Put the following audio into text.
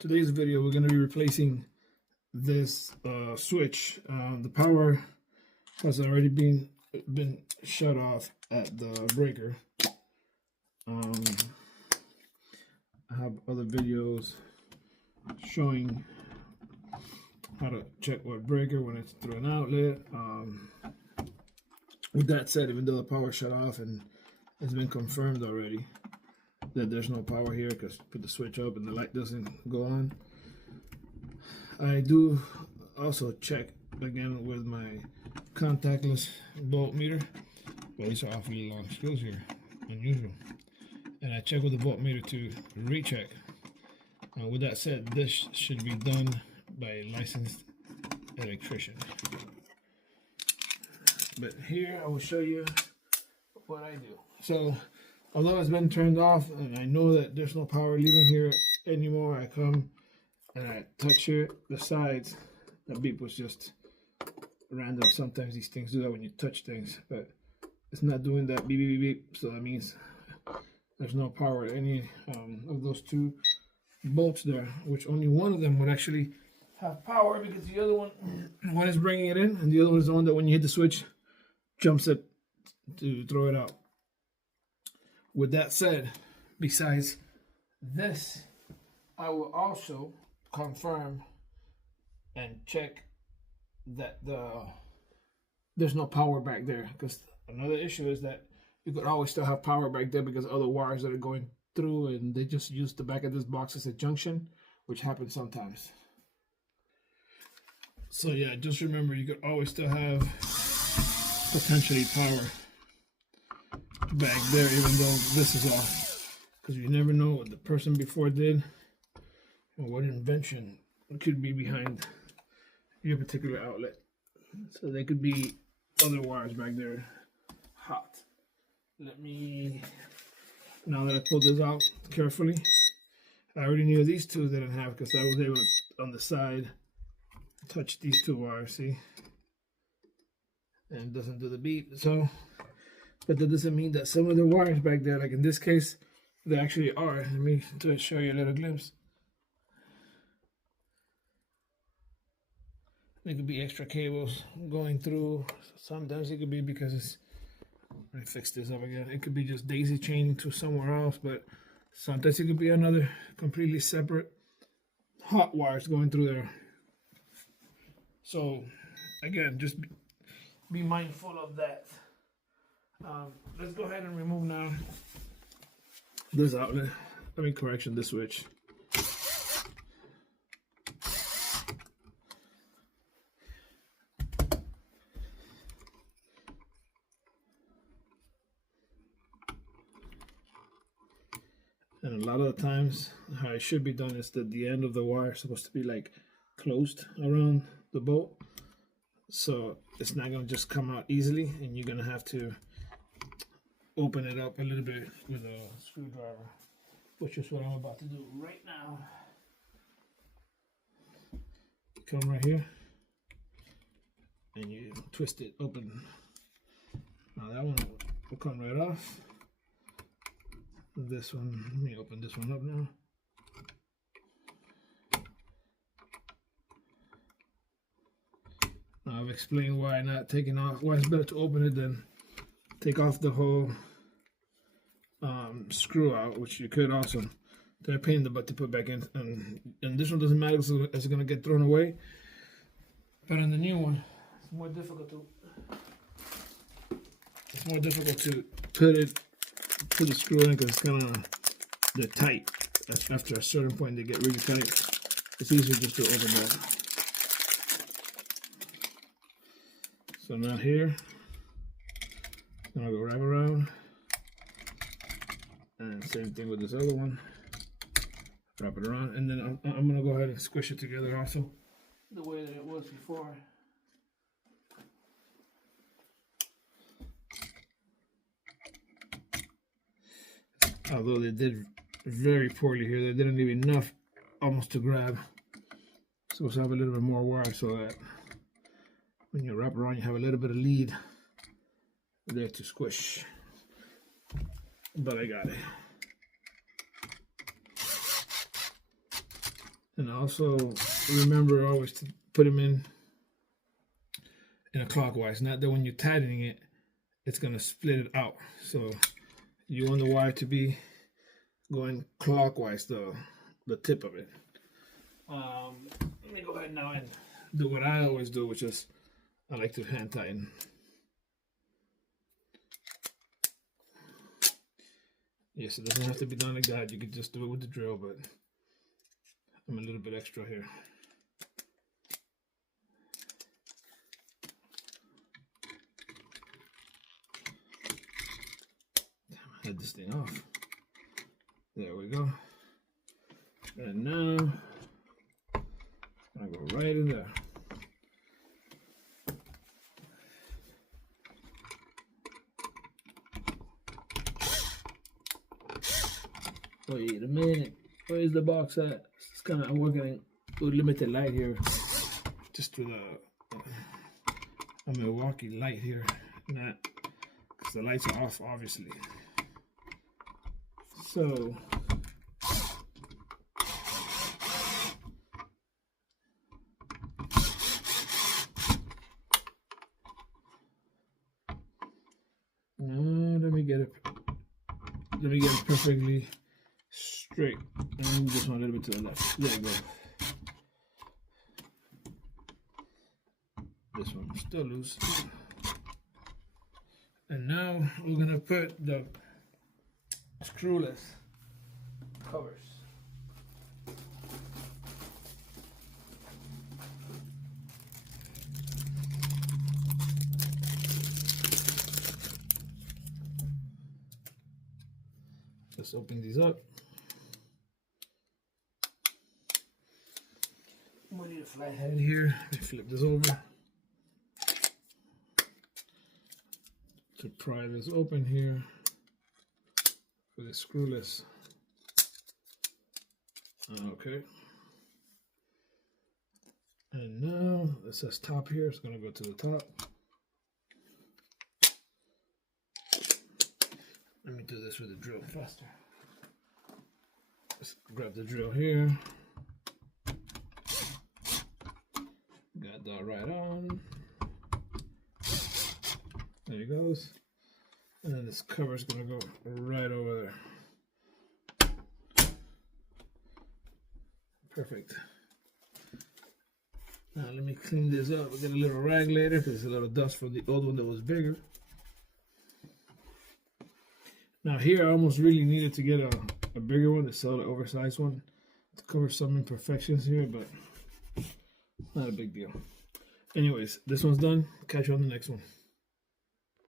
Today's video, we're going to be replacing this switch. The power has already been shut off at the breaker. I have other videos showing how to check what breaker when it's through an outlet. With that said, even though the power shut off and it's been confirmed already that there's no power here because put the switch up and the light doesn't go on, I do also check again with my contactless voltmeter. Well, these are awfully long screws here, unusual. And I check with the voltmeter to recheck. With that said, this should be done by a licensed electrician. But here I will show you what I do. So, although it's been turned off and I know that there's no power leaving here anymore, I come and I touch here, the sides. The beep was just random. Sometimes these things do that when you touch things, but it's not doing that beep beep beep. So that means there's no power at any of those two bolts there, which only one of them would actually have power because the other one is bringing it in, and the other one is the one that when you hit the switch jumps it to throw it out. With that said, besides this, I will also confirm and check that there's no power back there, because another issue is that you could always still have power back there because other wires that are going through and they just use the back of this box as a junction, which happens sometimes. So yeah, just remember you could always still have potentially power back there even though this is off, because you never know what the person before did or what invention could be behind your particular outlet. So there could be other wires back there hot. Let me, now that I pulled this out carefully, I already knew these two didn't have, because I was able to on the side touch these two wires, see, and it doesn't do the beep. So but that doesn't mean that some of the wires back there, like in this case, they actually are. Let me show you a little glimpse. There could be extra cables going through. Sometimes it could be because it's, let me fix this up again. It could be just daisy chaining to somewhere else, but sometimes it could be another completely separate hot wires going through there. So again, just be mindful of that. Let's go ahead and remove now this outlet. This switch. And a lot of the times, how it should be done is that the end of the wire is supposed to be like closed around the bolt, so it's not going to just come out easily, and you're going to have to open it up a little bit with a screwdriver, which is what I'm about to do right now. Come right here and you twist it open. Now that one will come right off. This one, let me open this one up now. Now I've explained why not taking off, why it's better to open it than take off the whole screw out, which you could also. They're a pain in the butt to put back in, and this one doesn't matter because it's going to get thrown away. But on the new one, it's more difficult to put the screw in because it's kind of, they're tight. After a certain point, they get really tight. It's easier just to open that. So now here, I'm gonna go wrap around, and same thing with this other one. Wrap it around, and then I'm gonna go ahead and squish it together also, the way that it was before. Although they did very poorly here, they didn't leave enough almost to grab. Supposed to have a little bit more wire so that when you wrap around, you have a little bit of lead there to squish. But I got it. And also remember always to put them in a clockwise. Not that when you're tightening it, it's gonna split it out. So you want the wire to be going clockwise, the tip of it. Let me go ahead now and do what I always do, which is I like to hand tighten. Yes, it doesn't have to be done like that. You could just do it with the drill, but I'm a little bit extra here. I had this thing off. There we go. And now I'm gonna go right in there. Wait a minute. Where's the box at? It's kind of, I'm working with limited light here. Just with a Milwaukee light here. Not because the lights are off, obviously. So now let me get it perfectly straight. And just one a little bit to the left. There you go. This one's still loose. And now we're gonna put the screwless covers. Let's open these up. We need a flat head here. Let me flip this over to pry this open here for the screwless. Okay. And now it says top here. It's going to go to the top. Let me do this with the drill faster. Let's grab the drill here. Got that right on. There it goes. And then this cover is going to go right over there. Perfect. Now let me clean this up. We'll get a little rag later because there's a little dust from the old one that was bigger. Now here I almost really needed to get a bigger one, to sell the oversized one to cover some imperfections here, but not a big deal. Anyways, this one's done. Catch you on the next one.